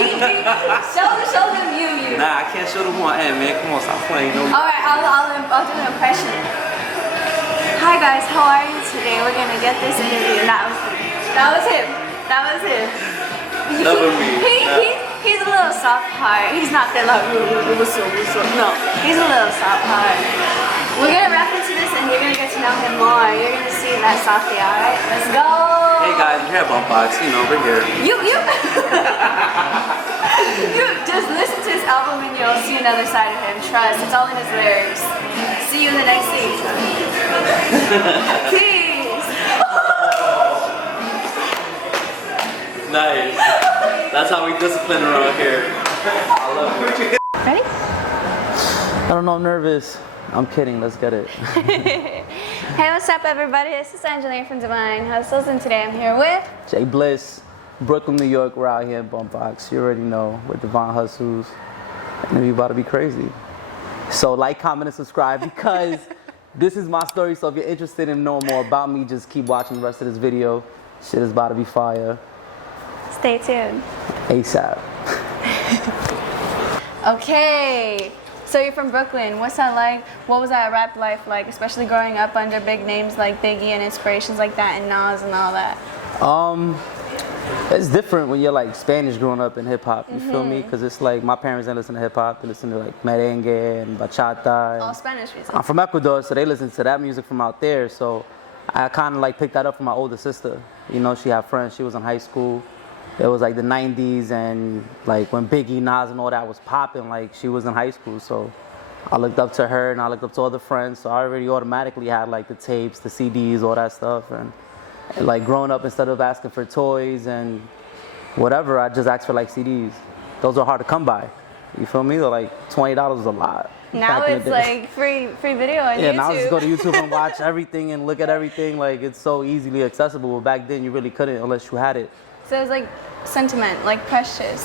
Show them you. Nah, I can't show them who I am, man. Come on, stop playing. No. Alright, I'll do an impression. Hi guys, how are you today? We're gonna get this interview. That was him. Never me. He's a little soft heart. He's not that like what's up. No, he's a little soft heart. We're gonna wrap into this and you're gonna get to know him more. You're gonna see that softy, alright? Let's go! Hey guys, we're here at Blxss, you know, we're here. You just listen to his album and you'll see another side of him. Trust, it's all in his lyrics. See you in the next season. Peace! Nice. That's how we discipline around here. I love it. Ready? I don't know, I'm nervous. I'm kidding, let's get it. Hey, what's up everybody? This is Angelina from Divine Hustles and today I'm here with Blxss, Brooklyn, New York. We're out here in Blxss. You already know, with Divine Hustles. And we about to be crazy. So like, comment, and subscribe because this is my story. So if you're interested in knowing more about me, just keep watching the rest of this video. Shit is about to be fire. Stay tuned. ASAP. Okay, so you're from Brooklyn. What's that like? What was that rap life like, especially growing up under big names like Biggie and inspirations like that and Nas and all that? It's different when you're like Spanish growing up in hip hop. You feel me? Because it's like my parents didn't listen to hip hop. They listen to like merengue and bachata. All Spanish music. I'm from Ecuador, so they listen to that music from out there. So I kind of like picked that up from my older sister. You know, she had friends. She was in high school. It was like the 90s and like when Biggie, Nas and all that was popping, like she was in high school. So I looked up to her and I looked up to other friends. So I already automatically had like the tapes, the CDs, all that stuff. And like growing up, instead of asking for toys and whatever, I just asked for like CDs. Those are hard to come by. You feel me? They're like $20 is a lot. Now it's like free video on YouTube. Yeah, now I just go to YouTube and watch everything and look at everything. Like it's so easily accessible. But back then you really couldn't unless you had it. So it was like sentiment, like precious.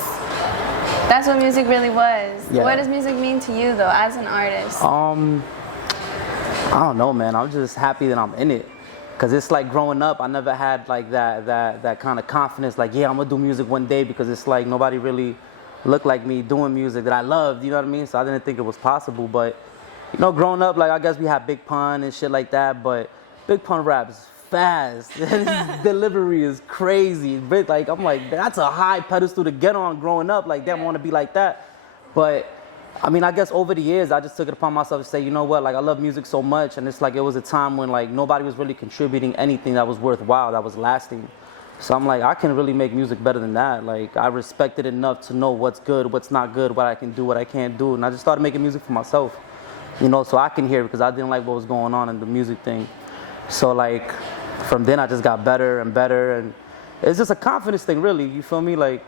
That's what music really was. Yeah. What does music mean to you though, as an artist? I don't know, man. I'm just happy that I'm in it. Cause it's like growing up, I never had like that kind of confidence. Like, yeah, I'm gonna do music one day, because it's like nobody really looked like me doing music that I loved. You know what I mean? So I didn't think it was possible. But you know, growing up, like I guess we had Big Pun and shit like that. But Big Pun raps fast. His delivery is crazy. But like I'm like, that's a high pedestal to get on growing up. Like, damn, I want to be like that. But I mean, I guess over the years, I just took it upon myself to say, you know what, like I love music so much, and it's like it was a time when like nobody was really contributing anything that was worthwhile, that was lasting. So I'm like, I can really make music better than that. Like I respect it enough to know what's good, what's not good, what I can do, what I can't do, and I just started making music for myself, you know, so I can hear it, because I didn't like what was going on in the music thing. So like from then I just got better and better, and it's just a confidence thing, really. You feel me? Like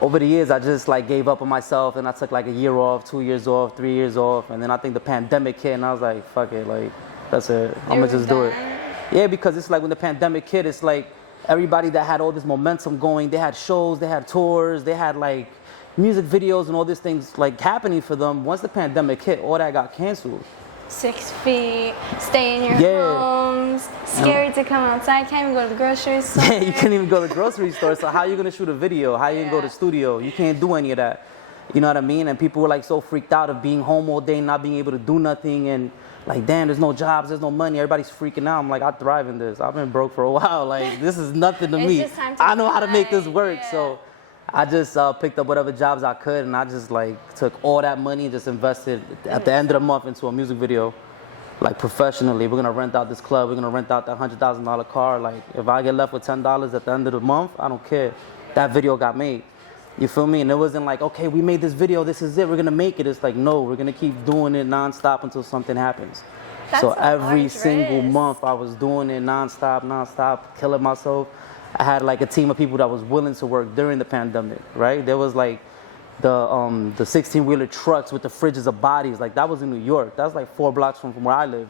over the years, I just like gave up on myself, and I took like a year off, 2 years off, 3 years off, and then I think the pandemic hit, and I was like, fuck it, like that's it, I'm gonna just do it. Yeah, because it's like when the pandemic hit, it's like everybody that had all this momentum going, they had shows, they had tours, they had like music videos and all these things like happening for them. Once the pandemic hit, all that got canceled. 6 feet, stay in your homes, scary to come outside, can't even go to the grocery store. Yeah, you can't even go to the grocery store, so how are you going to shoot a video? How are you going to go to the studio? You can't do any of that. You know what I mean? And people were like so freaked out of being home all day, not being able to do nothing, and like, damn, there's no jobs, there's no money, everybody's freaking out. I'm like, I thrive in this. I've been broke for a while. Like, this is nothing to me. Just time to I know how to make this work, so I just picked up whatever jobs I could, and I just like took all that money and just invested at the end of the month into a music video, like professionally. We're gonna rent out this club, we're gonna rent out that $100,000 car. Like if I get left with $10 at the end of the month, I don't care. That video got made. You feel me? And it wasn't like, okay, we made this video, this is it, we're gonna make it. It's like, no, we're gonna keep doing it nonstop until something happens. So every single month I was doing it nonstop, killing myself. I had like a team of people that was willing to work during the pandemic, right? There was like the 16-wheeler trucks with the fridges of bodies. Like that was in New York. That was like 4 blocks from where I live.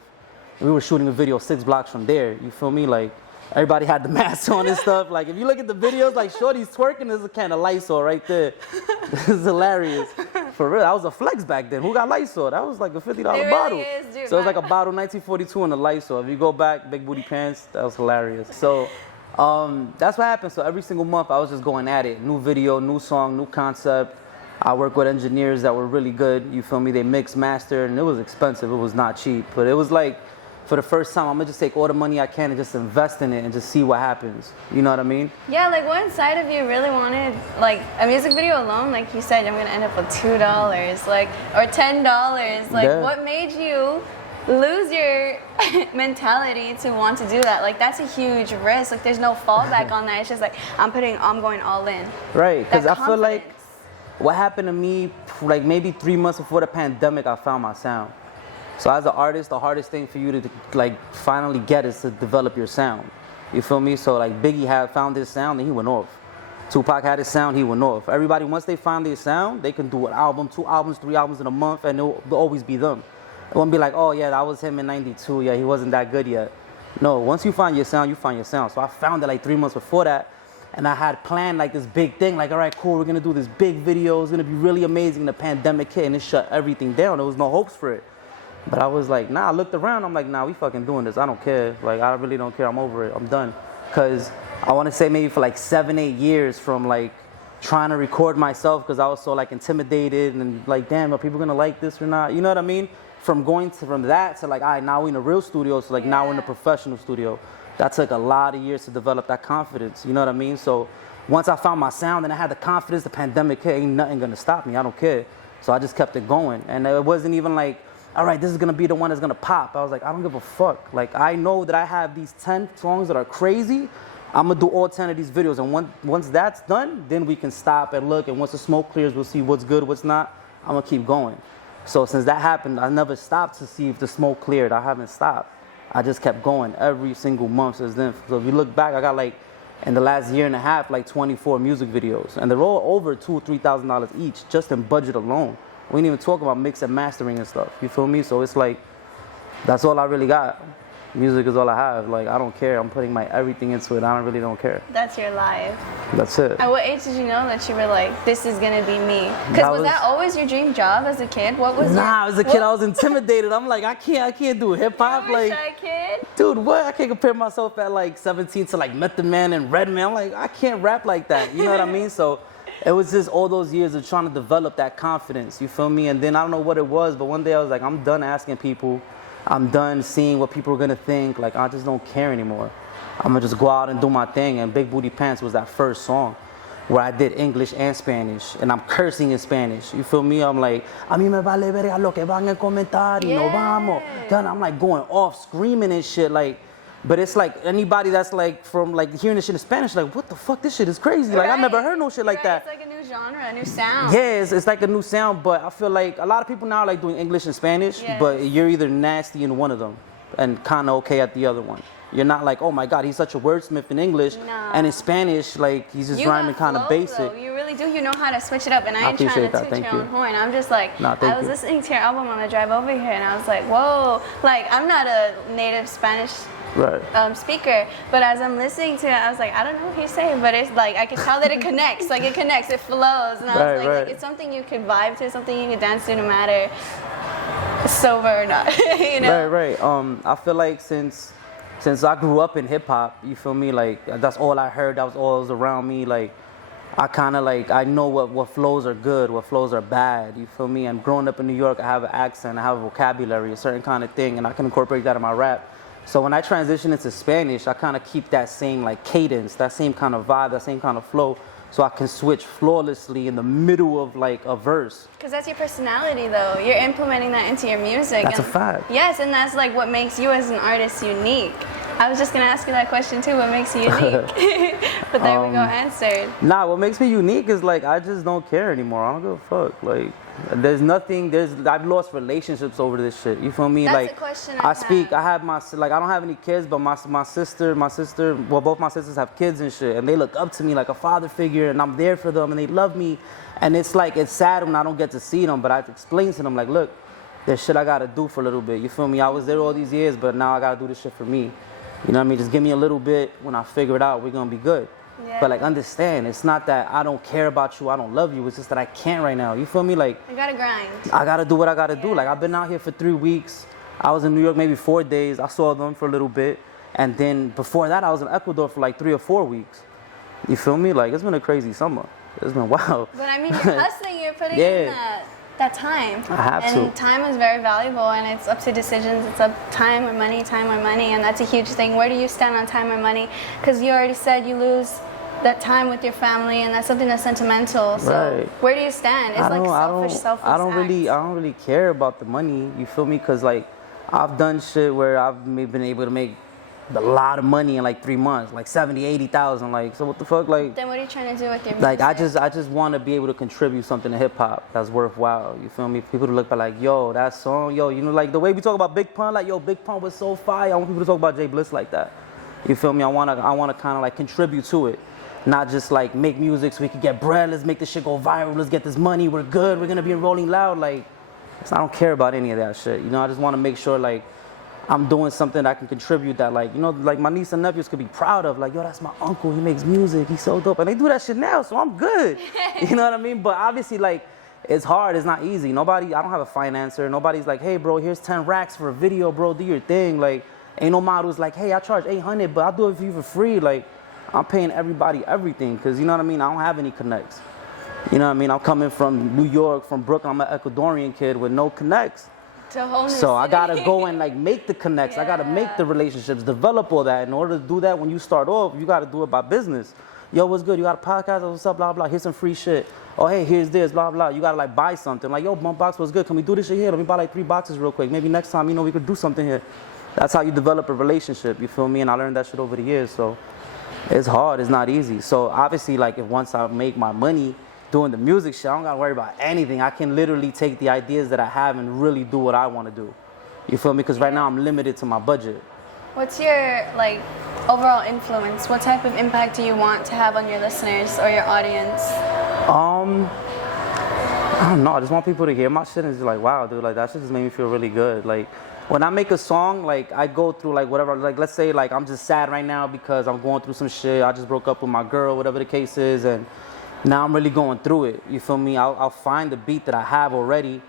And we were shooting a video 6 blocks from there. You feel me? Like everybody had the masks on and stuff. Like if you look at the videos, like Shorty's twerking, there's a can of Lysol right there. This is hilarious. For real, that was a flex back then. Who got Lysol? That was like a $50 bottle. Is, dude, so it was like a bottle 1942 in the Lysol. If you go back, big booty pants, that was hilarious. So That's what happened. So every single month I was just going at it. New video, new song, new concept. I work with engineers that were really good. You feel me? They mix, master, and it was expensive. It was not cheap. But it was like, for the first time, I'm gonna just take all the money I can and just invest in it and just see what happens. You know what I mean? Yeah, like what inside of you really wanted, like a music video alone, like you said, I'm gonna end up with $2, like, or $10. Like, Yeah. what made you lose your mentality to want to do that? Like, that's a huge risk. Like, there's no fallback on that. It's just like, I'm going all in. Right, because That I feel like confidence. what happened to me, like maybe 3 months before the pandemic, I found my sound. So as an artist, the hardest thing for you to like finally get is to develop your sound. You feel me? So like Biggie had found his sound and he went off. Tupac had his sound, he went off. Everybody, once they find their sound, they can do an album, 2 albums, 3 albums in a month, and it'll always be them. It won't be like, oh yeah, that was him in '92. Yeah, he wasn't that good yet. No, once you find your sound, you find your sound. So I found it like 3 months before that. And I had planned like this big thing, like, all right, cool, we're gonna do this big video, it's gonna be really amazing. The pandemic hit and it shut everything down. There was no hopes for it. But I was like, nah, I looked around, I'm like, nah, we fucking doing this. I don't care. Like, I really don't care. I'm over it. I'm done. Because I want to say maybe for like 7, 8 years from like trying to record myself because I was so like intimidated and like, damn, are people going to like this or not? You know what I mean? From that to like, all right, now we're in a real studio. So like now we're in a professional studio. That took a lot of years to develop that confidence. You know what I mean? So once I found my sound and I had the confidence, the pandemic hit, ain't nothing going to stop me. I don't care. So I just kept it going. And it wasn't even like, all right, this is gonna be the one that's gonna pop. I was like, I don't give a fuck. Like, I know that I have these 10 songs that are crazy. I'm gonna do all 10 of these videos. And once that's done, then we can stop and look. And once the smoke clears, we'll see what's good, what's not. I'm gonna keep going. So since that happened, I never stopped to see if the smoke cleared. I haven't stopped. I just kept going every single month since then. So if you look back, I got like, in the last year and a half, like 24 music videos. And they're all over $2,000 or $3,000 each, just in budget alone. We ain't even talk about mix and mastering and stuff. You feel me? So it's like, that's all I really got. Music is all I have. Like, I don't care. I'm putting my everything into it. I really don't care. That's your life. That's it. At what age did you know that you were like, this is gonna be me? Because was that always your dream job as a kid? What was Nah, as a kid, I was intimidated. I'm like, I can't do hip hop. You were a Like, shy kid? dude, what? I can't compare myself at like 17 to like Method Man and Redman. I'm like, I can't rap like that. You know what I mean? So it was just all those years of trying to develop that confidence, you feel me? And then I don't know what it was, but one day I was like, I'm done asking people. I'm done seeing what people are gonna think. Like, I just don't care anymore. I'm gonna just go out and do my thing. And Big Booty Pants was that first song where I did English and Spanish, and I'm cursing in Spanish. You feel me? I'm like, a mí me vale verga lo que van a comentar y no vamos. Then I'm like going off screaming and shit, like. But it's like anybody that's like from like hearing this shit in Spanish, like, what the fuck, this shit is crazy. Like, I never heard no shit like that. It's like a new genre, a new sound. Yeah, it's like a new sound, but I feel like a lot of people now are like doing English and Spanish, but you're either nasty in one of them and kind of okay at the other one. You're not like, oh my God, he's such a wordsmith in English, and in Spanish, like, he's just rhyming kind of basic. Though. You really do. You know how to switch it up, and I ain't trying appreciate to that. toot Thank your you. own horn. I'm just like, Nah, thank I was you. listening to your album on the drive over here, and I was like, whoa. Like, I'm not a native Spanish speaker, but as I'm listening to it, I was like, I don't know what he's saying, but it's like, I can tell that it connects. Like, it connects, it flows. And I was like, it's something you can vibe to, something you can dance to no matter sober or not, you know? Right. I feel like since I grew up in hip hop, you feel me? Like, that's all I heard. That was all that was around me. Like, I kind of like, I know what flows are good, what flows are bad. You feel me? And growing up in New York, I have an accent, I have a vocabulary, a certain kind of thing, and I can incorporate that in my rap. So when I transition into Spanish, I kind of keep that same like cadence, that same kind of vibe, that same kind of flow, so I can switch flawlessly in the middle of like a verse. Because that's your personality, though. You're implementing that into your music. That's a fact. Yes, and that's like what makes you as an artist unique. I was just gonna ask you that question too. What makes you unique? But there we go, answered. Nah, what makes me unique is like I just don't care anymore. I don't give a fuck. Like, there's nothing. I've lost relationships over this shit. You feel me? That's like, a question I have my like I don't have any kids, but my sister. Well, both my sisters have kids and shit, and they look up to me like a father figure, and I'm there for them, and they love me. And it's like it's sad when I don't get to see them, but I explain to them like, look, there's shit I gotta do for a little bit. You feel me? I was there all these years, but now I gotta do this shit for me. You know what I mean? Just give me a little bit. When I figure it out, we're gonna be good. Yeah. But like, understand, it's not that I don't care about you, I don't love you. It's just that I can't right now. You feel me? Like, you gotta grind. I gotta do what I gotta do. Like, I've been out here for 3 weeks. I was in New York maybe 4 days. I saw them for a little bit. And then before that, I was in Ecuador for like 3 or 4 weeks. You feel me? Like, it's been a crazy summer. It's been wild. But I mean, you're hustling, you're putting in that time. I have and to. time is very valuable, and it's up to decisions. It's up time or money, and that's a huge thing. Where do you stand on time or money? Because you already said you lose that time with your family, and that's something that's sentimental. So Right. where do you stand? It's like selfish I don't really care about the money. You feel me? Because like I've done shit where I've been able to make a lot of money in like 3 months, like 70, 80,000. Like, so what the fuck? Like, then what are you trying to do with your music? like I just want to be able to contribute something to hip hop that's worthwhile. You feel me? People to look back like, yo, that song, yo, you know, like the way we talk about Big Pun, like, yo, Big Pun was so fire. I want people to talk about Jay Blxss like that. You feel me? I wanna kind of like contribute to it, not just like make music so we can get bread. Let's make this shit go viral. Let's get this money. We're good. We're gonna be in Rolling Loud. Like, I don't care about any of that shit. You know, I just want to make sure like I'm doing something that I can contribute that, like, you know, like my niece and nephews could be proud of. Like, yo, that's my uncle. He makes music. He's so dope. And they do that shit now, so I'm good. You know what I mean? But obviously, like, it's hard. It's not easy. I don't have a financer. Nobody's like, hey, bro, here's 10 racks for a video, bro. Do your thing. Like, ain't no model who's like, hey, I charge 800, but I'll do it for you for free. Like, I'm paying everybody everything because, you know what I mean? I don't have any connects. You know what I mean? I'm coming from New York, from Brooklyn. I'm an Ecuadorian kid with no connects. So I gotta go and like make the connects. I gotta make the relationships, develop all that. In order to do that, when you start off, you gotta do it by business. Yo, what's good? You got a podcast? What's up? Blah blah. Here's some free shit. Oh hey, here's this. Blah blah. You gotta like buy something. Like, yo, Bump Box was good. Can we do this shit here? Let me buy like 3 boxes real quick. Maybe next time, you know, we could do something here. That's how you develop a relationship. You feel me? And I learned that shit over the years. So it's hard. It's not easy. So obviously, like, if once I make my money doing the music shit, I don't gotta worry about anything. I can literally take the ideas that I have and really do what I want to do. You feel me? Because right now I'm limited to my budget. What's your like overall influence? What type of impact do you want to have on your listeners or your audience? I don't know. I just want people to hear my shit and just like, wow, dude, like that shit just made me feel really good. Like when I make a song, like I go through like whatever, like let's say like I'm just sad right now because I'm going through some shit. I just broke up with my girl, whatever the case is, and now I'm really going through it. You feel me? I'll find the beat that I have already,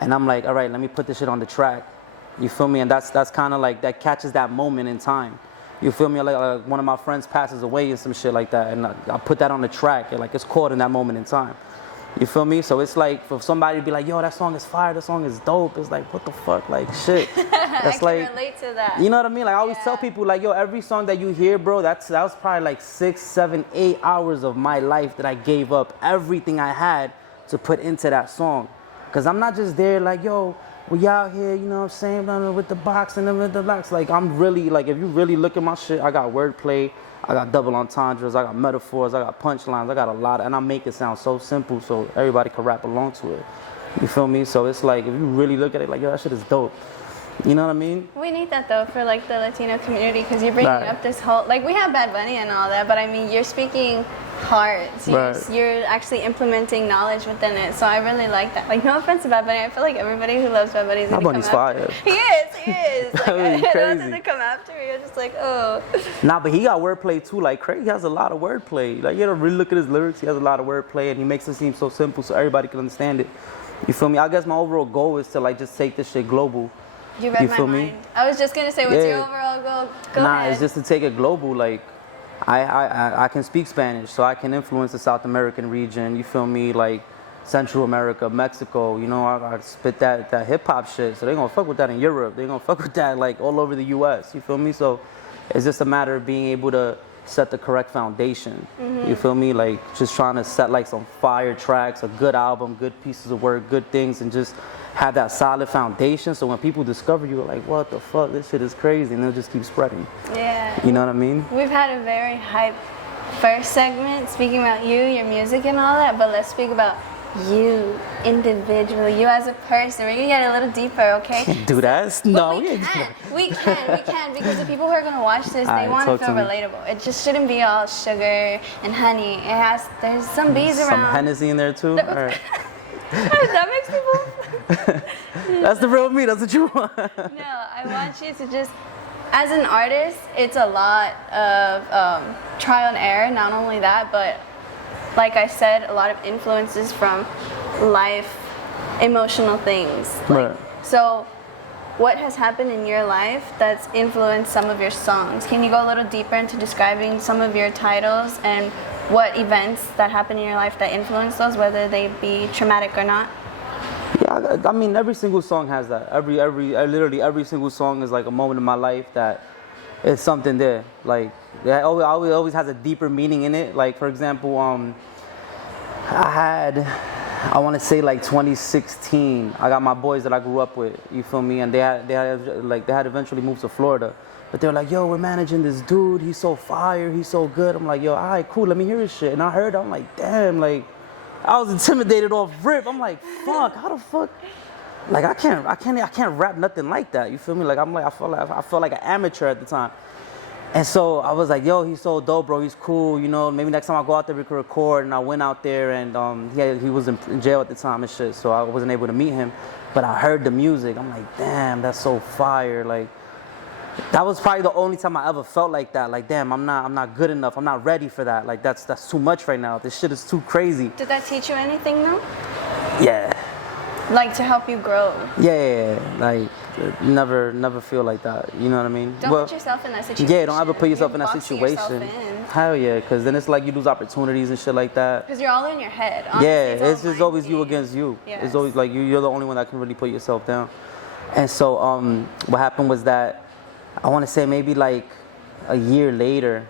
and I'm like, all right, let me put this shit on the track. You feel me? And that's kind of like, that catches that moment in time. You feel me? Like one of my friends passes away and some shit like that, and I put that on the track, and like it's caught in that moment in time. You feel me? So it's like for somebody to be like, yo, that song is fire, that song is dope. It's like, what the fuck? Like, shit. That's I can relate to that. You know what I mean? Like I always tell people, like, yo, every song that you hear, bro, that was probably like 6, 7, 8 hours of my life that I gave up everything I had to put into that song. Because I'm not just there like, yo, we out here, you know what I'm saying, with the box and with the box. Like, I'm really, like, if you really look at my shit, I got wordplay, I got double entendres, I got metaphors, I got punchlines, I got a lot, and I make it sound so simple so everybody can rap along to it. You feel me? So it's like, if you really look at it, like, yo, that shit is dope. You know what I mean? We need that though for like the Latino community, because you're bringing up this whole, like, we have Bad Bunny and all that, but I mean, you're speaking hearts. You're actually implementing knowledge within it. So I really like that. Like, no offense to Bad Bunny, I feel like everybody who loves Bad Bunny is gonna come after. Fire. He is. Like, I crazy. don't want to come after me. I'm just like, oh. Nah, but he got wordplay too. Like, Craig has a lot of wordplay. Like, you gotta really look at his lyrics. He has a lot of wordplay, and he makes it seem so simple so everybody can understand it. You feel me? I guess my overall goal is to like just take this shit global. You read my mind. I was just gonna say, what's your overall goal? Go ahead. It's just to take it global. Like, I can speak Spanish, so I can influence the South American region. You feel me? Like Central America, Mexico. You know, I spit that hip hop shit. So they gonna fuck with that in Europe. They gonna fuck with that like all over the U.S. You feel me? So it's just a matter of being able to set the correct foundation. You feel me? Like just trying to set like some fire tracks, a good album, good pieces of work, good things, and just have that solid foundation, so when people discover you, like, what the fuck, this shit is crazy, and they'll just keep spreading. Yeah. You know what I mean? We've had a very hype first segment speaking about you, your music and all that, but let's speak about you individually, you as a person. We're gonna get a little deeper, okay? Can't do that. No, we can, because the people who are gonna watch this, they want to feel relatable. It just shouldn't be all sugar and honey. There's some bees around. Some Hennessy in there too. All right. That makes people. That's the real me. That's what you want. No, I want you to just, as an artist, it's a lot of trial and error. Not only that, but like I said, a lot of influences from life, emotional things. Like, so what has happened in your life that's influenced some of your songs? Can you go a little deeper into describing some of your titles and what events that happened in your life that influenced those, whether they be traumatic or not? Yeah, I mean, every single song has that. Literally every single song is like a moment in my life that it's something there. Like, it always has a deeper meaning in it. Like, for example, I want to say like 2016, I got my boys that I grew up with, you feel me? And they had eventually moved to Florida. But they're like, yo, we're managing this dude, he's so fire, he's so good. I'm like, yo, all right, cool, let me hear his shit. And I heard, I'm like, damn, like, I was intimidated off rip. I'm like, fuck, how the fuck? Like, I can't rap nothing like that, you feel me? Like, I felt like an amateur at the time. And so I was like, yo, he's so dope, bro, he's cool, you know, maybe next time I go out there we could record. And I went out there and he was in jail at the time and shit, so I wasn't able to meet him. But I heard the music, I'm like, damn, that's so fire. Like, that was probably the only time I ever felt like that. Like, damn, I'm not good enough, I'm not ready for that. Like, that's too much right now, this shit is too crazy. Did that teach you anything though? Yeah. Like, to help you grow? Yeah. Like, never feel like that, you know what I mean? Don't put yourself in that situation. Yeah, don't ever put yourself in that situation. Hell yeah, because then it's like you lose opportunities and shit like that. Because you're all in your head. Honestly, yeah, it's just always you against you. Yes. It's always like you're the only one that can really put yourself down. And so what happened was that, I want to say maybe like a year later,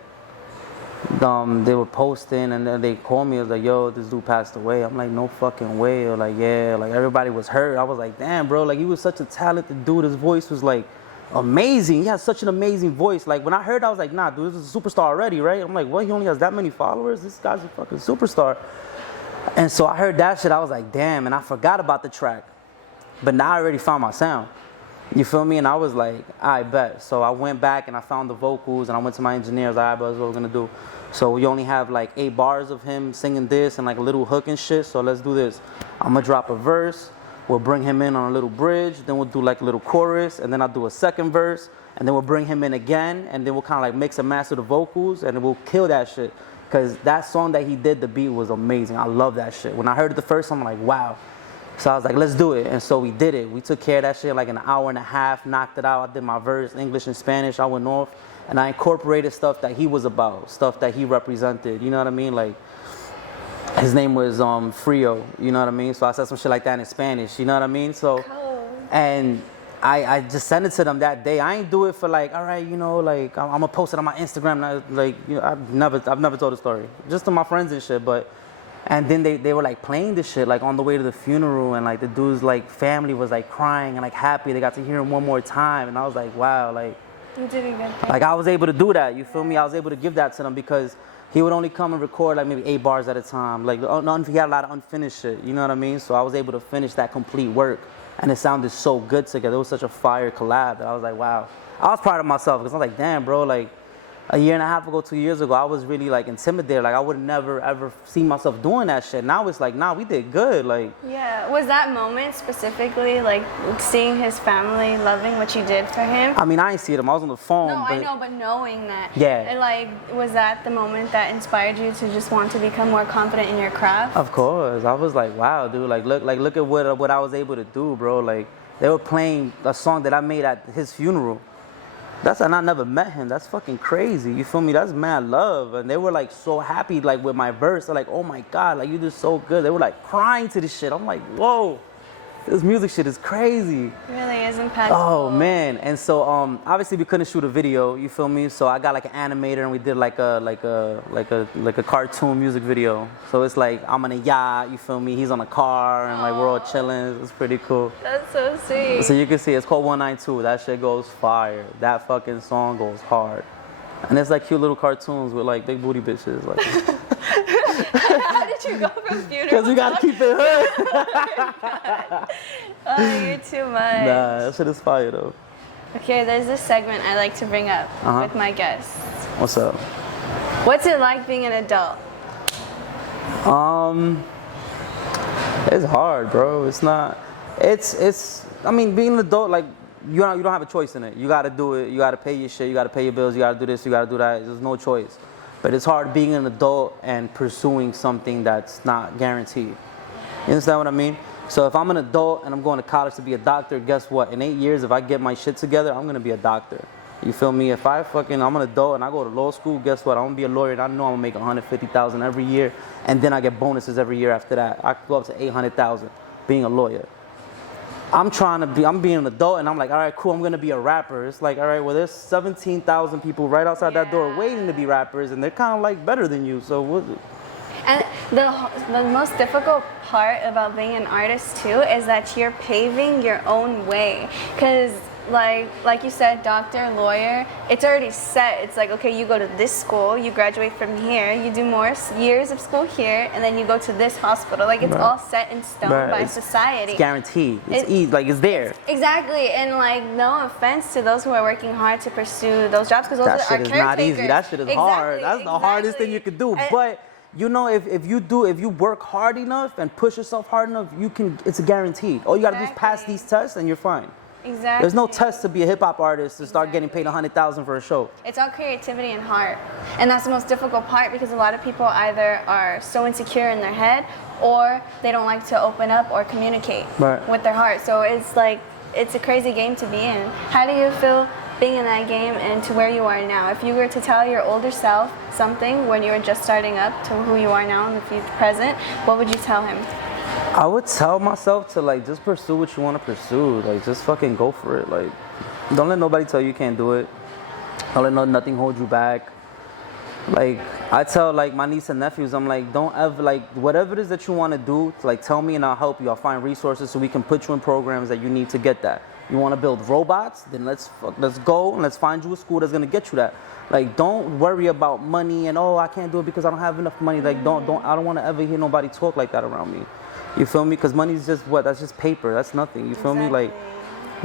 they were posting and then they called me. It was like, yo, this dude passed away. I'm like, no fucking way. Or like, yeah, like everybody was hurt. I was like, damn, bro, like he was such a talented dude. His voice was like amazing. He had such an amazing voice. Like when I heard, I was like, nah, dude, this is a superstar already, right? I'm like, what? He only has that many followers? This guy's a fucking superstar. And so I heard that shit. I was like, damn, and I forgot about the track. But now I already found my sound. You feel me? And I was like, I bet. So I went back and I found the vocals and I went to my engineers. All right, but that's what we're gonna do. So we only have like 8 bars of him singing this and like a little hook and shit. So let's do this. I'm gonna drop a verse. We'll bring him in on a little bridge. Then we'll do like a little chorus. And then I'll do a second verse. And then we'll bring him in again. And then we'll kind of like mix and master the vocals. And we'll kill that shit. Because that song that he did, the beat was amazing. I love that shit. When I heard it the first time, I'm like, wow. So I was like, let's do it. And so we did it. We took care of that shit like an hour and a half, knocked it out. I did my verse, English and Spanish. I went north. And I incorporated stuff that he was about, stuff that he represented. You know what I mean? Like, his name was Frio. You know what I mean? So I said some shit like that in Spanish. You know what I mean? So, and I just sent it to them that day. I ain't do it for like, all right, you know, like I'm gonna post it on my Instagram. Like, you know, I've never told the story, just to my friends and shit. But, and then they were like playing this shit like on the way to the funeral, and like the dude's like family was like crying and like happy. They got to hear him one more time, and I was like, wow, like. You did a good thing. Like I was able to do that, you feel me? I was able to give that to them because he would only come and record like maybe 8 bars at a time. Like he had a lot of unfinished shit, you know what I mean? So I was able to finish that complete work and it sounded so good together. It was such a fire collab that I was like, wow. I was proud of myself because I was like, damn, bro, like a year and a half ago, 2 years ago, I was really like intimidated. Like I would never ever see myself doing that shit. Now it's like, nah, we did good. Like, yeah. Was that moment specifically like seeing his family loving what you did for him? I mean, I ain't see them. I was on the phone. No, I know, but knowing that. Yeah. And like, was that the moment that inspired you to just want to become more confident in your craft? Of course. I was like, wow, dude. Like, look at what I was able to do, bro. Like, they were playing a song that I made at his funeral. And I never met him. That's fucking crazy. You feel me? That's mad love. And they were like so happy like with my verse. They're like, oh my God, like you did so good. They were like crying to this shit. I'm like, whoa, this music shit is crazy. It really is impactful. Oh man. And so obviously we couldn't shoot a video, you feel me? So I got like an animator and we did like a cartoon music video. So it's like I'm on a yacht, you feel me? He's on a car and like we're all chilling. It's pretty cool. That's so sweet. So you can see it's called 192. That shit goes fire. That fucking song goes hard. And it's like cute little cartoons with like big booty bitches. Like. How did you go from funeral? Because we gotta keep it hood. Oh, you're too much. Nah, that shit is fire though. Okay, there's this segment I like to bring up with my guests. What's up? What's it like being an adult? It's hard, bro. It's not. It's. I mean, being an adult, like you don't have a choice in it. You gotta do it. You gotta pay your shit. You gotta pay your bills. You gotta do this. You gotta do that. There's no choice. But it's hard being an adult and pursuing something that's not guaranteed. You understand what I mean? So if I'm an adult and I'm going to college to be a doctor, guess what? In 8 years, if I get my shit together, I'm gonna be a doctor. You feel me? If I'm an adult and I go to law school, guess what? I'm gonna be a lawyer and I know I'm gonna make $150,000 every year, and then I get bonuses every year after that. I could go up to $800,000 being a lawyer. I'm being an adult and I'm like, all right, cool, I'm gonna be a rapper. It's like, all right, well, there's 17,000 people right outside that door waiting to be rappers, and they're kind of like better than you. So what? And the most difficult part about being an artist too is that you're paving your own way. Because like you said, doctor, lawyer, it's already set. It's like, okay, you go to this school, you graduate from here, you do more years of school here, and then you go to this hospital. Like, it's all set in stone by society. It's guaranteed. It's easy. Like, it's there. Exactly. And like, no offense to those who are working hard to pursue those jobs, because those are caretakers. That shit is not easy. That shit is hard. That's the hardest thing you could do. But you know, if you work hard enough and push yourself hard enough, it's a guaranteed. All you gotta do is pass these tests and you're fine. Exactly. There's no test to be a hip hop artist to start getting paid $100,000 for a show. It's all creativity and heart, and that's the most difficult part, because a lot of people either are so insecure in their head, or they don't like to open up or communicate with their heart. So it's like, it's a crazy game to be in. How do you feel being in that game and to where you are now? If you were to tell your older self something when you were just starting up to who you are now in the future, present, what would you tell him? I would tell myself to like just pursue what you want to pursue. Like, just fucking go for it. Like, don't let nobody tell you can't do it. Don't let nothing hold you back. Like, I tell like my niece and nephews, I'm like, don't ever, like, whatever it is that you want to do, like, tell me and I'll help you. I'll find resources so we can put you in programs that you need to get that. You want to build robots? Then let's go and let's find you a school that's gonna get you that. Like, don't worry about money and, oh, I can't do it because I don't have enough money. Like, I don't want to ever hear nobody talk like that around me. You feel me? Because money is just what? That's just paper. That's nothing. You feel me? Like,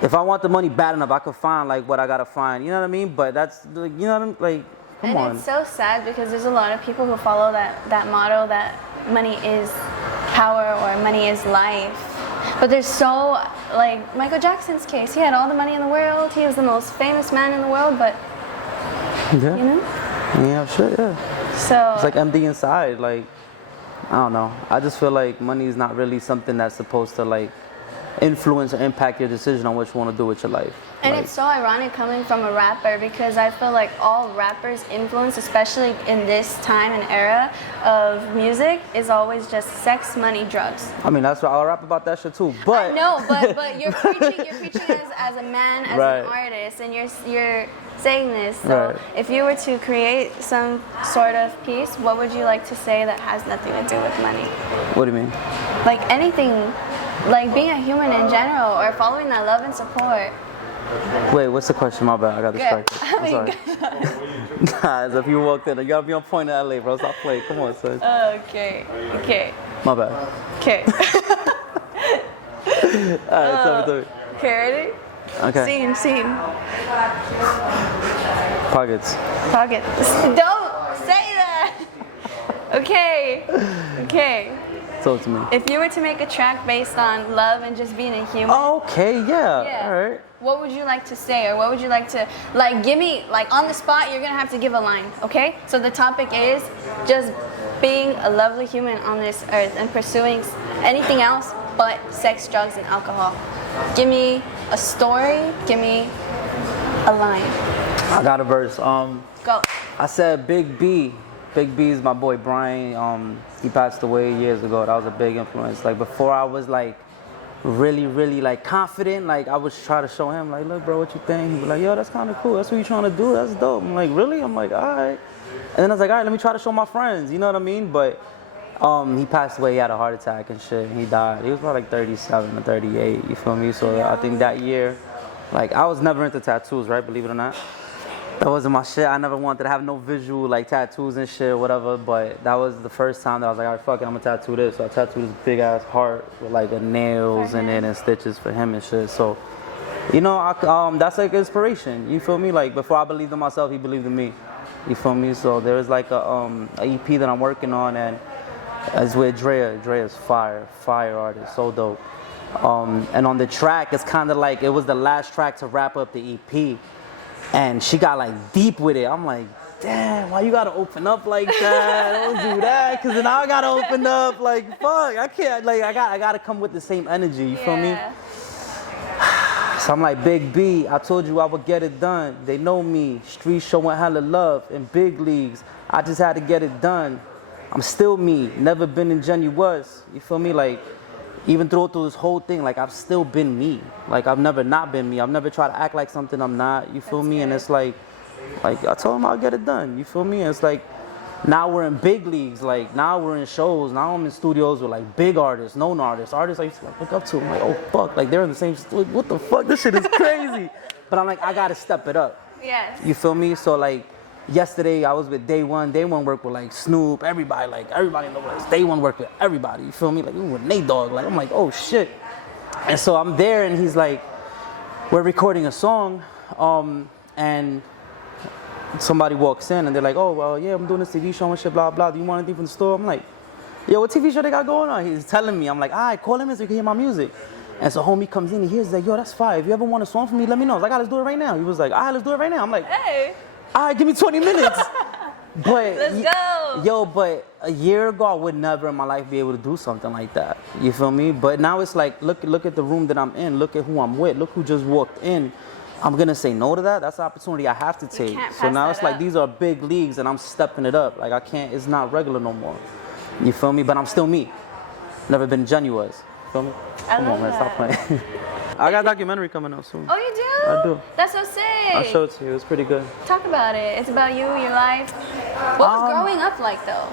if I want the money bad enough, I could find like what I gotta find. You know what I mean? But that's like, you know what I mean? Like, come on. And it's so sad because there's a lot of people who follow that motto that money is power or money is life. But there's so, like Michael Jackson's case, he had all the money in the world. He was the most famous man in the world, but you know? Yeah, shit, yeah. So it's like empty inside. Like, I don't know. I just feel like money is not really something that's supposed to like influence or impact your decision on what you want to do with your life. And it's so ironic coming from a rapper, because I feel like all rappers' influence, especially in this time and era of music, is always just sex, money, drugs. I mean, that's why I'll rap about that shit too. But I know, but you're preaching as a man, as an artist, and you're saying this. So if you were to create some sort of piece, what would you like to say that has nothing to do with money? What do you mean? Like anything, like being a human in general, or following that love and support. Wait, what's the question? My bad, I got distracted. I'm sorry. Guys, if you walked in, you gotta be on point in LA, bro. Stop playing. Come on, son. Okay. My bad. Okay. Alright, tell me. Okay, ready? Okay. Scene. Pockets. Don't say that! Okay. Talk to me. If you were to make a track based on love and just being a human. Okay, yeah. Alright. What would you like to say, or what would you like to, like, give me, like, on the spot, you're gonna have to give a line, okay? So the topic is just being a lovely human on this earth and pursuing anything else but sex, drugs, and alcohol. Give me a story, give me a line. I got a verse. Go. I said Big B. Big B is my boy Brian. He passed away years ago. That was a big influence. Like, before I was like really like confident, like I would try to show him like, look bro, what you think? He'd be like, yo, that's kind of cool. That's what you trying to do. That's dope. I'm like, really? I'm like, all right. And then I was like, all right, let me try to show my friends. You know what I mean? But he passed away. He had a heart attack and shit. He died. He was probably like 37 or 38. You feel me? So I think that year, like, I was never into tattoos, right? Believe it or not. That wasn't my shit. I never wanted to have no visual like tattoos and shit or whatever, but that was the first time that I was like, all right, fuck it, I'm gonna tattoo this. So I tattooed this big ass heart with like the nails in it and stitches for him and shit. So, you know, that's like inspiration. You feel me? Like, before I believed in myself, he believed in me. You feel me? So there's like a EP that I'm working on, and it's with Drea. Drea's fire artist, so dope. And on the track, it's kind of like, it was the last track to wrap up the EP. And she got like deep with it. I'm like, damn, why you gotta open up like that? Don't do that, cause then I gotta open up. Like, fuck, I can't. Like, I gotta come with the same energy. You feel me? So I'm like, Big B, I told you I would get it done. They know me. Street showing hella love in big leagues. I just had to get it done. I'm still me. Never been ingenuous. You feel me? Like, even through this whole thing, like, I've still been me. Like, I've never not been me. I've never tried to act like something I'm not. You feel me? And it's like I told him I'll get it done. You feel me? And it's like, now we're in big leagues. Like, now we're in shows. Now I'm in studios with like big artists, known artists I used to like look up to. I'm like, oh fuck, like they're in the same studio. What the fuck? This shit is crazy. But I'm like, I gotta step it up. Yes. You feel me? So like, yesterday I was with Day One. Day One worked with like Snoop, everybody in the West. Day One worked with everybody. You feel me? Like, even with Nate Dogg. Like, I'm like, oh shit. And so I'm there, and he's like, we're recording a song, and somebody walks in and they're like, oh, well, yeah, I'm doing this TV show and shit, blah, blah. Do you want anything from the store? I'm like, yo, what TV show they got going on? He's telling me. I'm like, all right, call him in so you can hear my music. And so homie comes in, he hears like, yo, that's fire. If you ever want a song from me, let me know. I was like, let's do it right now. He was like, all right, let's do it right now. I'm like, hey, all right, give me 20 minutes. But let's go. Yo, but a year ago, I would never in my life be able to do something like that. You feel me? But now it's like, look at the room that I'm in. Look at who I'm with. Look who just walked in. I'm gonna say no to that. That's an opportunity I have to take. So now it's like, these are big leagues and I'm stepping it up. Like, I can't, it's not regular no more. You feel me? But I'm still me. Never been genuine. Feel me? Come on, man, stop playing. I got a documentary coming out soon. Oh, you do? I do. That's so sick. I'll show it to you. It's pretty good. Talk about it. It's about you, your life. What was growing up like, though?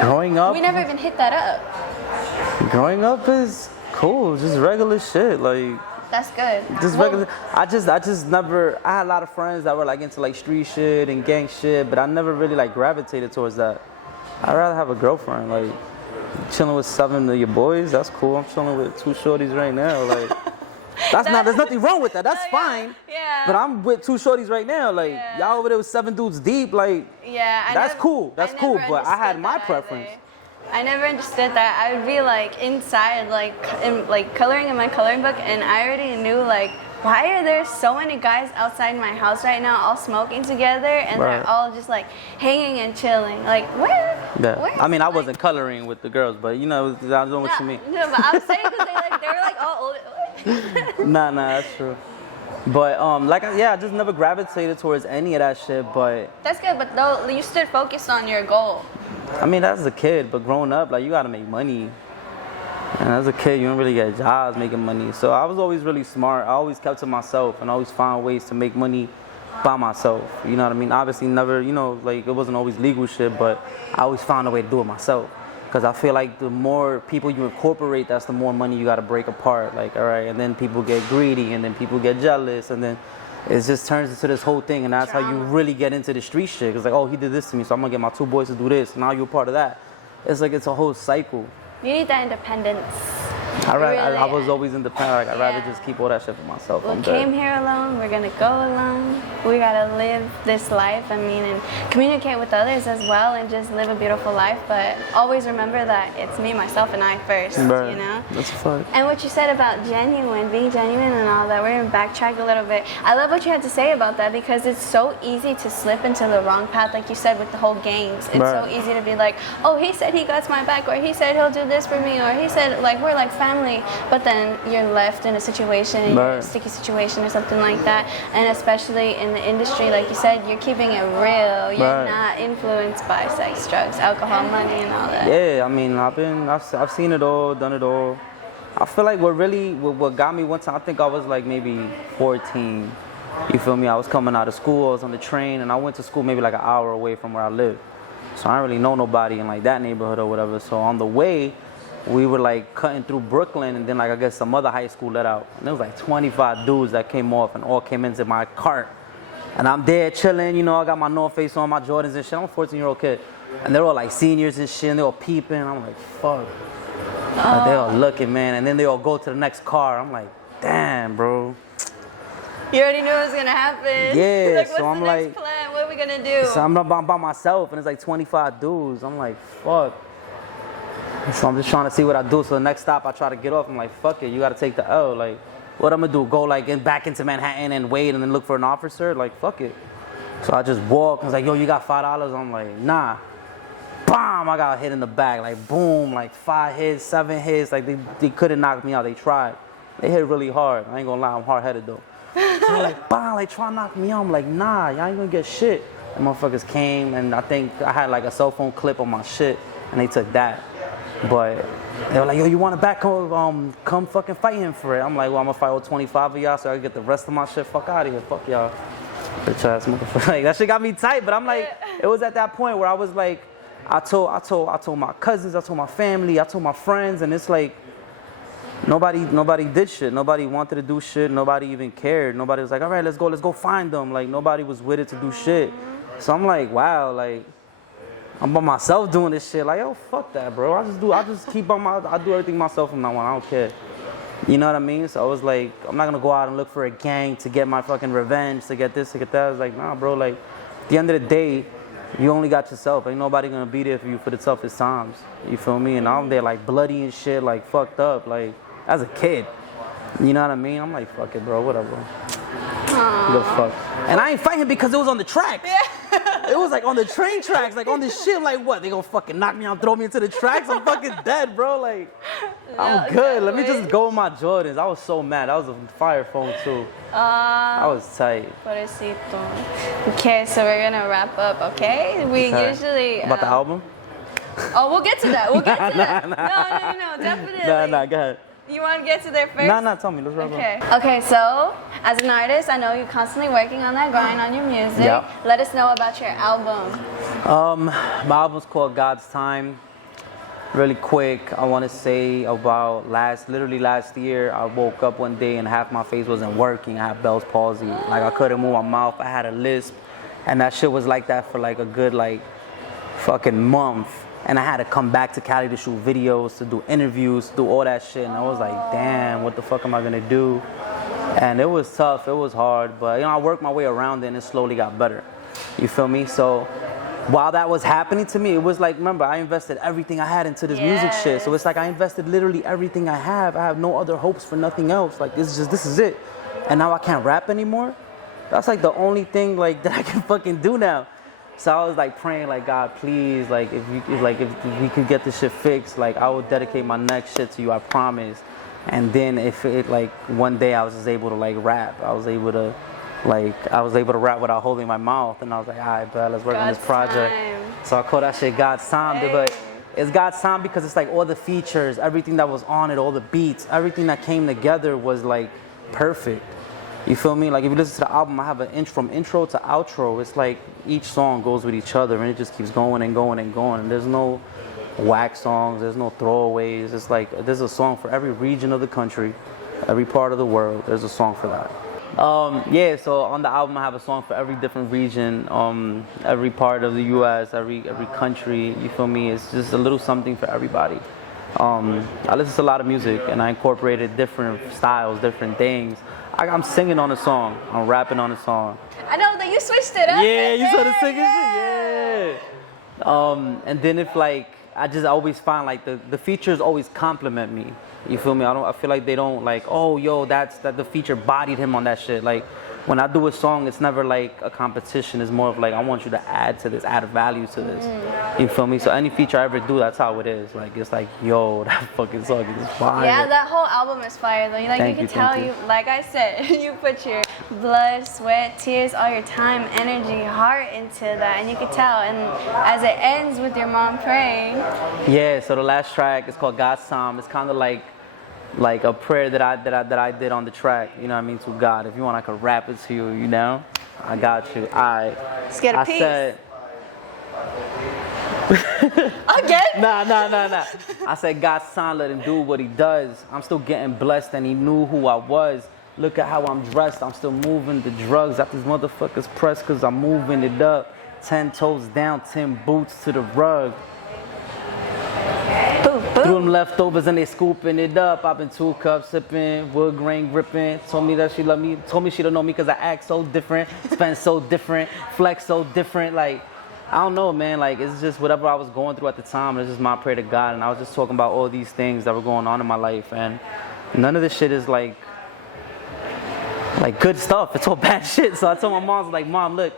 Growing up? We never even hit that up. Growing up is cool. Just regular shit. Like, that's good. Just regular. I just never. I had a lot of friends that were like into like street shit and gang shit, but I never really like gravitated towards that. I'd rather have a girlfriend. Like, chilling with 7 of your boys, that's cool. I'm chilling with 2 shorties right now. Like, there's nothing wrong with that. That's fine. Yeah. But I'm with 2 shorties right now. Like, y'all over there with 7 dudes deep. Like, that's cool. That's cool. But I had my preference. I never understood that. I would be like inside, like coloring in my coloring book, and I already knew like, why are there so many guys outside my house right now, all smoking together, and they're all just like hanging and chilling? Like, where? Yeah. Where? I mean, I wasn't coloring with the girls, but you know, I don't know what you mean. No, but I'm saying because they were like all old. Nah, that's true. But I just never gravitated towards any of that shit. But that's good. But though you stood focused on your goal. I mean, as a kid, but growing up, like, you gotta make money. And as a kid, you don't really get jobs making money. So I was always really smart. I always kept to myself and always found ways to make money by myself. You know what I mean? Obviously, never, you know, like, it wasn't always legal shit, but I always found a way to do it myself. Because I feel like the more people you incorporate, that's the more money you gotta break apart. Like, all right, and then people get greedy, and then people get jealous, and then it just turns into this whole thing, and that's how you really get into the street shit. It's like, oh, he did this to me, so I'm gonna get my 2 boys to do this, and now you're part of that. It's like, it's a whole cycle. You need that independence. I was always independent. Like, I'd rather just keep all that shit for myself. We came here alone. We're gonna go alone. We gotta live this life. I mean, and communicate with others as well, and just live a beautiful life. But always remember that it's me, myself, and I first. Right. You know. That's a fact. And what you said about being genuine, and all that. We're gonna backtrack a little bit. I love what you had to say about that, because it's so easy to slip into the wrong path, like you said, with the whole gangs. It's so easy to be like, oh, he said he got my back, or he said he'll do this for me, or he said like we're like family. But then you're left in a situation, a sticky situation or something like that. And especially in the industry, like you said, you're keeping it real. You're not influenced by sex, drugs, alcohol, money, and all that. Yeah, I mean, I've seen it all, done it all. I feel like what got me one time, I think I was like maybe 14. You feel me? I was coming out of school, I was on the train, and I went to school maybe like an hour away from where I live. So I don't really know nobody in like that neighborhood or whatever. So on the way, we were like cutting through Brooklyn, and then like I guess some other high school let out. And there was like 25 dudes that came off and all came into my cart. And I'm there chilling, you know, I got my North Face on, my Jordans and shit. I'm a 14-year-old kid. And they're all like seniors and shit, and they're all peeping. I'm like, fuck. Like, they all looking, man. And then they all go to the next car. I'm like, damn, bro. You already knew it was gonna happen. Yeah, like, so I'm like, plan? What are we gonna do? So I'm by myself, and it's like 25 dudes. I'm like, fuck. So I'm just trying to see what I do. So the next stop, I try to get off. I'm like, fuck it, you gotta take the L. Like, what I'm gonna do? Go like back into Manhattan and wait, and then look for an officer? Like, fuck it. So I just walk, and it's like, yo, you got $5? I'm like, nah. Bam, I got hit in the back, like boom, like 5 hits, 7 hits, like they couldn't knock me out, they tried. They hit really hard, I ain't gonna lie, I'm hard-headed though. So they're like, bam, like try to knock me out, I'm like, nah, y'all ain't gonna get shit. And motherfuckers came, and I think I had like a cell phone clip on my shit, and they took that. But they were like, yo, you want to back home, come fucking fight him for it. I'm like, well, I'm gonna fight all 25 of y'all so I can get the rest of my shit, fuck out of here, fuck y'all. Bitch ass motherfucker. Like, that shit got me tight, but I'm like, it was at that point where I was like, I told my cousins, I told my family, I told my friends, and it's like, nobody did shit. Nobody wanted to do shit. Nobody even cared. Nobody was like, all right, let's go find them. Like, nobody was with it to do shit. So I'm like, wow, like, I'm by myself doing this shit. Like, yo, fuck that, bro. I do everything myself from now on. I don't care. You know what I mean? So I was like, I'm not gonna go out and look for a gang to get my fucking revenge, to get this, to get that. I was like, nah, bro, like, at the end of the day, you only got yourself. Ain't nobody gonna be there for you for the toughest times. You feel me? And I'm there like bloody and shit, like fucked up, like as a kid. You know what I mean? I'm like, fuck it, bro, whatever. The fuck. And I ain't fighting because it was on the tracks. It was like on the train tracks, like on this shit. I'm like, what? They gonna fucking knock me out, throw me into the tracks? I'm fucking dead, bro. Like, I'm good. Let me just go with my Jordans. I was so mad. That was a fire phone too. I was tight. Pobrecito. Okay, so we're gonna wrap up. Okay, we usually about the album. Oh, we'll get to that. We'll get to that. No, definitely. Nah, go ahead. You want to get to there first? Nah, tell me. Let's wrap up. Okay, so as an artist, I know you're constantly working on that grind on your music. Yep. Let us know about your album. My album's called God's Time. Really quick, I want to say about literally last year, I woke up one day and half my face wasn't working. I had Bell's palsy. Like, I couldn't move my mouth. I had a lisp. And that shit was like that for like a good like fucking month. And I had to come back to Cali to shoot videos, to do interviews, to do all that shit. And I was like, damn, what the fuck am I gonna do? And it was tough, it was hard, but you know, I worked my way around it and it slowly got better. You feel me? So while that was happening to me, it was like, remember, I invested everything I had into this music shit. So it's like I invested literally everything I have. I have no other hopes for nothing else. Like, this is it. And now I can't rap anymore. That's like the only thing like that I can fucking do now. So I was like praying, like, God, please, like if we could get this shit fixed, like I will dedicate my next shit to you, I promise. And then if it like one day I was just able to like rap, I was able to rap without holding my mouth, and I was like, all right, bro, let's work on this project. So I call that shit God's Time, but it's God's Time because it's like all the features, everything that was on it, all the beats, everything that came together was like perfect. You feel me? Like if you listen to the album, I have an from intro to outro. It's like each song goes with each other, and it just keeps going and going and going. And there's no whack songs, there's no throwaways. It's like there's a song for every region of the country, every part of the world. There's a song for that. So on the album I have a song for every different region, every part of the U.S., every country. You feel me? It's just a little something for everybody. I listen to a lot of music, and I incorporated different styles, different things. I'm singing on a song. I'm rapping on a song. I know that you switched it up. Yeah, you saw the singing shit? Yeah. And then if like, I always find like the features always compliment me. You feel me? I feel like they don't like, oh, yo, that the feature bodied him on that shit. Like, when I do a song, it's never like a competition. It's more of like, I want you to add to this, add value to this. You feel me? So any feature I ever do, that's how it is. Like, it's like, yo, that fucking song is fire. Yeah, that whole album is fire though. Like, you can tell you, like I said, you put your blood, sweat, tears, all your time, energy, heart into that, and you can tell. And as it ends with your mom praying. Yeah, so the last track is called God's Time. It's kind of like a prayer that I did on the track, you know what I mean, to God. If you want, I could rap it to you, you know? I got you. Let's get a piece. Said, again? Nah. I said, God's Son, let him do what he does. I'm still getting blessed, and he knew who I was. Look at how I'm dressed. I'm still moving the drugs out these motherfuckers pressed because I'm moving it up. 10 toes down, 10 boots to the rug. Threw them leftovers and they scooping it up. I've been 2 cups sipping, wood grain gripping. Told me that she love me. Told me she don't know me because I act so different, spend so different, flex so different. Like, I don't know, man. Like, it's just whatever I was going through at the time. It's just my prayer to God, and I was just talking about all these things that were going on in my life, and none of this shit is like good stuff. It's all bad shit. So I told my mom, I was like, Mom, look,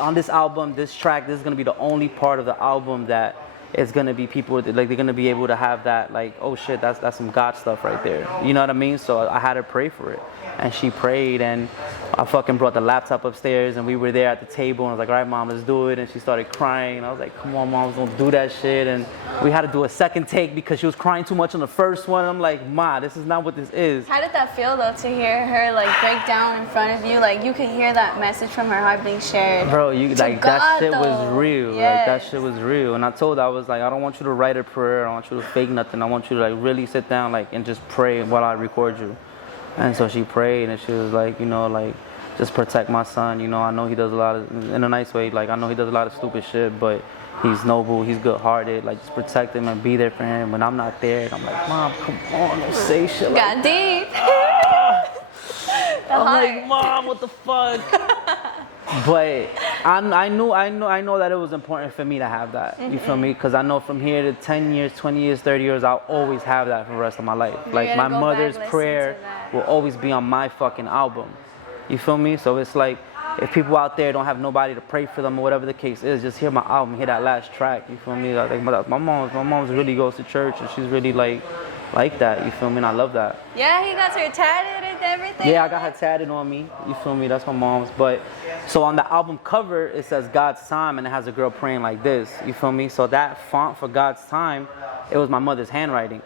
on this album, this track, this is gonna be the only part of the album that it's gonna be people like they're gonna be able to have that like, oh shit, that's some God stuff right there. You know what I mean? So I had her pray for it, and she prayed, and I fucking brought the laptop upstairs, and we were there at the table, and I was like, all right, mom, let's do it. And she started crying, and I was like, come on, mom, don't do that shit. And we had to do a second take because she was crying too much on the first one. I'm like, ma, this is not what this is. How did that feel though, to hear her like break down in front of you? Like you could hear that message from her heart being shared. Bro, you like God, that shit though. was real. Yes. Like that shit was real. And I told her, I was like, I don't want you to write a prayer. I don't want you to fake nothing. I want you to like really sit down like and just pray while I record you. And so she prayed, and she was like, you know, like, just protect my son. You know, I know he does a lot of, in a nice way, like, I know he does a lot of stupid shit, but he's noble, he's good-hearted. Like, just protect him and be there for him when I'm not there. And I'm like, mom, come on, don't say shit like Got deep. I'm like, mom, what the fuck? But I know that it was important for me to have that. You feel me? Because I know from here to 10 years, 20 years, 30 years, I'll always have that for the rest of my life. Like my mother's prayer will always be on my fucking album. You feel me? So it's like, if people out there don't have nobody to pray for them or whatever the case is, just hear my album, hear that last track. You feel me? Like my mom's really goes to church, and she's really like that. You feel me? And I love that. Yeah, he got her tatted and everything. Yeah, I got her tatted on me. You feel me? That's my mom's. But so on the album cover, it says God's Time, and it has a girl praying like this. You feel me? So that font for God's Time, it was my mother's handwriting.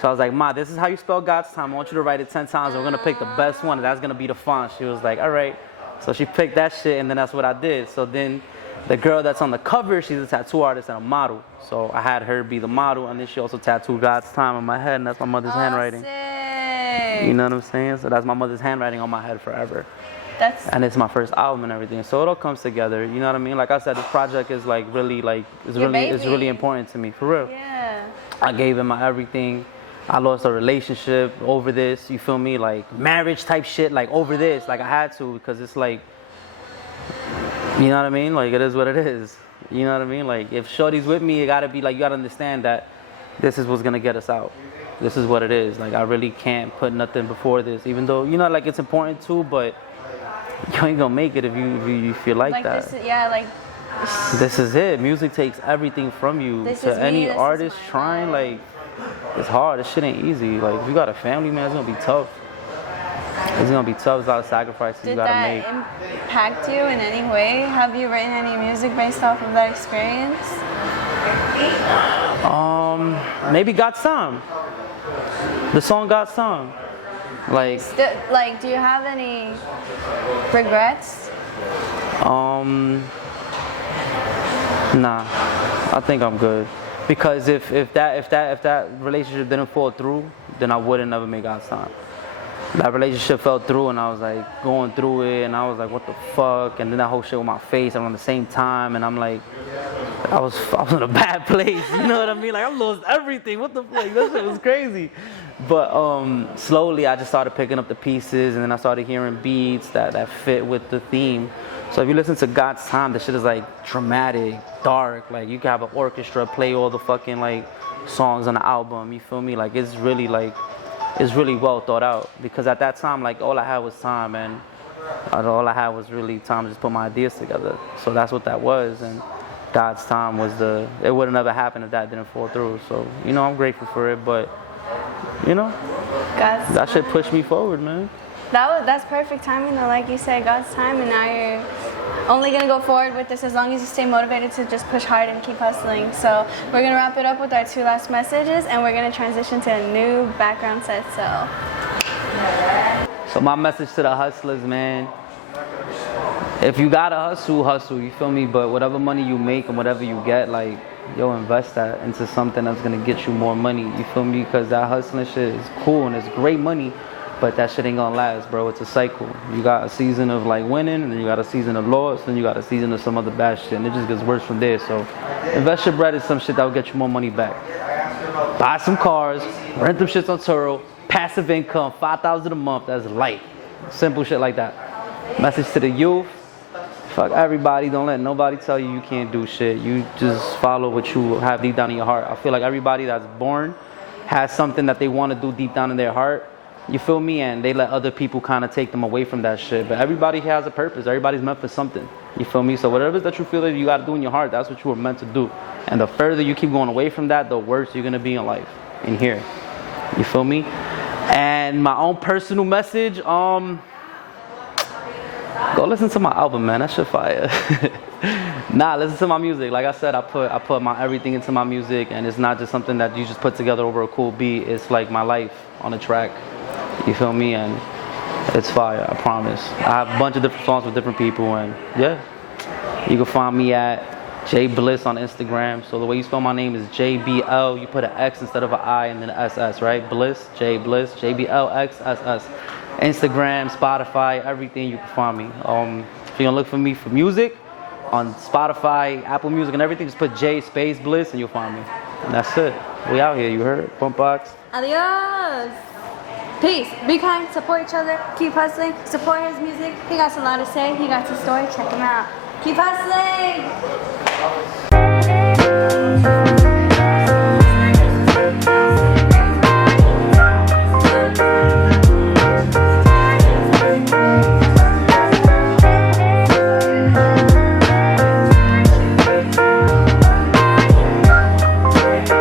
So I was like, Ma, this is how you spell God's Time. I want you to write it 10 times. We're gonna pick the best one, and that's gonna be the font. She was like, all right. So she picked that shit, and then that's what I did. So then the girl that's on the cover, she's a tattoo artist and a model. So I had her be the model, and then she also tattooed God's Time on my head, and that's my mother's handwriting. Sick. You know what I'm saying? So that's my mother's handwriting on my head forever. And it's my first album and everything. So it all comes together. You know what I mean? Like I said, this project is like really it's really important to me, for real. Yeah. I gave him my everything. I lost a relationship over this, you feel me? Like marriage type shit, like over this. Like I had to, because it's like, you know what I mean? Like it is what it is. You know what I mean? Like if shorty's with me, it gotta be like, you gotta understand that this is what's gonna get us out. This is what it is. Like I really can't put nothing before this, even though, you know, like it's important too, but you ain't gonna make it if you feel like that. This is, yeah, like. This is it. Music takes everything from you. To any artist trying, like, it's hard. This shit ain't easy. Like, if you got a family, man, it's gonna be tough. It's gonna be tough. There's a lot of sacrifices you gotta make. Did that impact you in any way? Have you written any music based off of that experience? Maybe God's Time. The song God's Time. Like, do you have any regrets? Nah, I think I'm good. Because if that relationship didn't fall through, then I wouldn't never make God's Time. That relationship fell through, and I was like going through it, and I was like, what the fuck? And then that whole shit with my face around the same time, and I'm like, I was in a bad place. You know what I mean? Like I lost everything. What the fuck? That shit was crazy. But slowly I just started picking up the pieces, and then I started hearing beats that fit with the theme. So if you listen to God's Time, the shit is like dramatic, dark. Like you can have an orchestra play all the fucking like songs on the album. You feel me? Like it's really well thought out. Because at that time, like all I had was time, and all I had was really time to just put my ideas together. So that's what that was. And God's Time was it would have never happened if that didn't fall through. So, you know, I'm grateful for it, but, you know, that shit pushed me forward, man. That's perfect timing though, like you said, God's time, and now you're only gonna go forward with this as long as you stay motivated to just push hard and keep hustling. So we're gonna wrap it up with our 2 last messages, and we're gonna transition to a new background set. So my message to the hustlers, man. If you gotta hustle, you feel me? But whatever money you make and whatever you get, like, yo, invest that into something that's gonna get you more money, you feel me? Because that hustling shit is cool and it's great money, but that shit ain't gonna last, bro. It's a cycle. You got a season of like winning, and then you got a season of loss, and you got a season of some other bad shit, and it just gets worse from there. So invest your bread in some shit that will get you more money back. Buy some cars, rent them shits on Turo, passive income, $5,000 a month, that's light. Simple shit like that. Message to the youth. Fuck everybody, don't let nobody tell you can't do shit. You just follow what you have deep down in your heart. I feel like everybody that's born has something that they want to do deep down in their heart. You feel me? And they let other people kind of take them away from that shit. But everybody has a purpose. Everybody's meant for something. You feel me? So whatever it is that you feel that you got to do in your heart, that's what you were meant to do. And the further you keep going away from that, the worse you're going to be in life, in here. You feel me? And my own personal message, go listen to my album, man. That shit fire. Nah, listen to my music. Like I said, I put my everything into my music, and it's not just something that you just put together over a cool beat. It's like my life on a track. You feel me? And it's fire, I promise. I have a bunch of different songs with different people, and yeah. You can find me at Blxss on Instagram. So the way you spell my name is JBL. You put an X instead of an I and then an SS, right? Blxss, Blxss, JBLXSS. Instagram, Spotify, everything, you can find me. If you're gonna look for me for music, on Spotify, Apple Music, and everything, just put J space Blxss and you'll find me. And that's it. We out here, you heard? Bump box. Adios. Peace. Be kind, support each other, keep hustling, support his music. He got a lot to say, he got his story, check him out. Keep hustling!